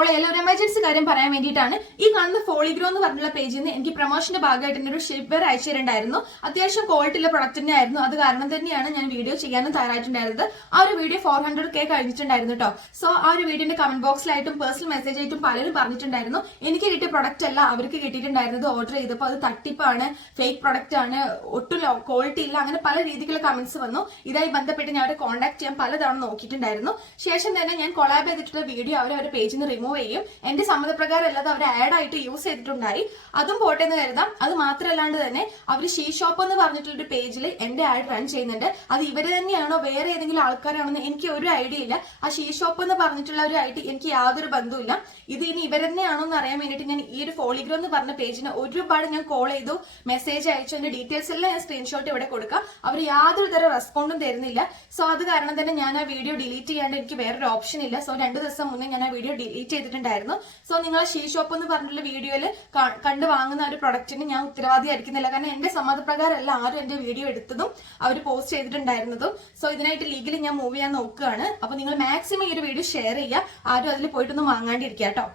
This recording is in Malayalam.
അവളെ ഒരു എമർജൻസി കാര്യം പറയാൻ വേണ്ടിയിട്ടാണ് ഈ കാണുന്ന ഫോളിഗ്രോ എന്ന് പറഞ്ഞുള്ള പേജിൽ നിന്ന് എനിക്ക് പ്രൊമോഷന്റെ ഭാഗമായിട്ട് എന്നെ ഒരു ഷിപ്വെയർ അയച്ചു തരണ്ടായിരുന്നു. അത്യാവശ്യം ക്വാളിറ്റിയുള്ള പ്രൊഡക്റ്റ് തന്നെ ആയിരുന്നു. അത് കാരണം തന്നെയാണ് ഞാൻ വീഡിയോ ചെയ്യാനും തയ്യാറായിട്ടുണ്ടായിരുന്നത്. ആ ഒരു വീഡിയോ 400K കഴിഞ്ഞിട്ടുണ്ടായിരുന്നു കേട്ടോ. സോ ആ ഒരു വീഡിയോന്റെ കമന്റ് ബോക്സിലായിട്ടും പേഴ്സണൽ മെസ്സേജ് ആയിട്ടും പലരും പറഞ്ഞിട്ടുണ്ടായിരുന്നു എനിക്ക് കിട്ടിയ പ്രൊഡക്റ്റ് അല്ല അവർക്ക് കിട്ടിയിട്ടുണ്ടായിരുന്നത്, ഓർഡർ ചെയ്തപ്പോൾ അത് തട്ടിപ്പാണ്, ഫേക്ക് പ്രൊഡക്റ്റ് ആണ്, ഒട്ടും ക്വാളിറ്റി ഇല്ല, അങ്ങനെ പല രീതിക്കുള്ള കമന്റ്സ് വന്നു. ഇതായി ബന്ധപ്പെട്ട് ഞാൻ അവരെ കോൺടാക്ട് ചെയ്യാൻ പലതവണ നോക്കിയിട്ടുണ്ടായിരുന്നു. ശേഷം തന്നെ ഞാൻ കൊളാബ് ചെയ്തിട്ടുള്ള വീഡിയോ അവരുടെ പേജിൽ നിന്ന് റിമൂവ് ചെയ്യും. എന്റെ സമ്മതപ്രകാരം അല്ലാതെ അവർ ആഡ് ആയിട്ട് യൂസ് ചെയ്തിട്ടുണ്ടായി. അതും പോട്ടെ എന്ന് കരുതാം. അത് മാത്രമല്ലാണ്ട് തന്നെ അവർ ഷീ ഷോപ്പ് എന്ന് പറഞ്ഞിട്ടുള്ള പേജിൽ എന്റെ ആഡ് റൺ ചെയ്യുന്നുണ്ട്. അത് ഇവര് തന്നെയാണോ വേറെ ഏതെങ്കിലും ആൾക്കാരാണെന്ന് എനിക്ക് ഒരു ഐഡിയ ഇല്ല. ആ ഷീ ഷോപ്പ് എന്ന് പറഞ്ഞിട്ടുള്ള ഒരു ഐഡി എനിക്ക് യാതൊരു ബന്ധവുമില്ല. ഇത് ഇനി ഇവരെന്നെയാണോ എന്ന് അറിയാൻ വേണ്ടിയിട്ട് ഞാൻ ഈ ഒരു ഫോളിഗ്രോ എന്ന് പറഞ്ഞ പേജിന് ഒരുപാട് ഞാൻ കോൾ ചെയ്തു, മെസ്സേജ് അയച്ചു, എന്റെ ഡീറ്റെയിൽസ് എല്ലാം ഞാൻ സ്ക്രീൻഷോട്ട് ഇവിടെ കൊടുക്കാം. അവർ യാതൊരു തരം റെസ്പോണ്ടും തരുന്നില്ല. സോ അത് കാരണം തന്നെ ഞാൻ ആ വീഡിയോ ഡിലീറ്റ് ചെയ്യാണ്ട് എനിക്ക് വേറൊരു ഓപ്ഷൻ ഇല്ല. സോ 2 ദിവസം മുന്നേ ഞാൻ ആ വീഡിയോ ഡിലീറ്റ് ചെയ്തിട്ടുണ്ടായിരുന്നു. സോ നിങ്ങൾ ഷീ ഷോപ്പ് എന്ന് പറഞ്ഞിട്ടുള്ള വീഡിയോയിൽ കണ്ടു വാങ്ങുന്ന ഒരു പ്രൊഡക്റ്റിന് ഞാൻ ഉത്തരവാദിയായിരിക്കുന്നില്ല. കാരണം എന്റെ സമ്മതപ്രകാരമല്ല ആരും എന്റെ വീഡിയോ എടുത്തതും അവർ പോസ്റ്റ് ചെയ്തിട്ടുണ്ടായിരുന്നതും. സോ ഇതിനായിട്ട് ലീഗലി ഞാൻ മൂവ് ചെയ്യാൻ നോക്കുകയാണ്. അപ്പൊ നിങ്ങൾ മാക്സിമം ഈ ഒരു വീഡിയോ ഷെയർ ചെയ്യുക. ആരും അതിൽ പോയിട്ടൊന്നും വാങ്ങാണ്ടിരിക്കുക കേട്ടോ.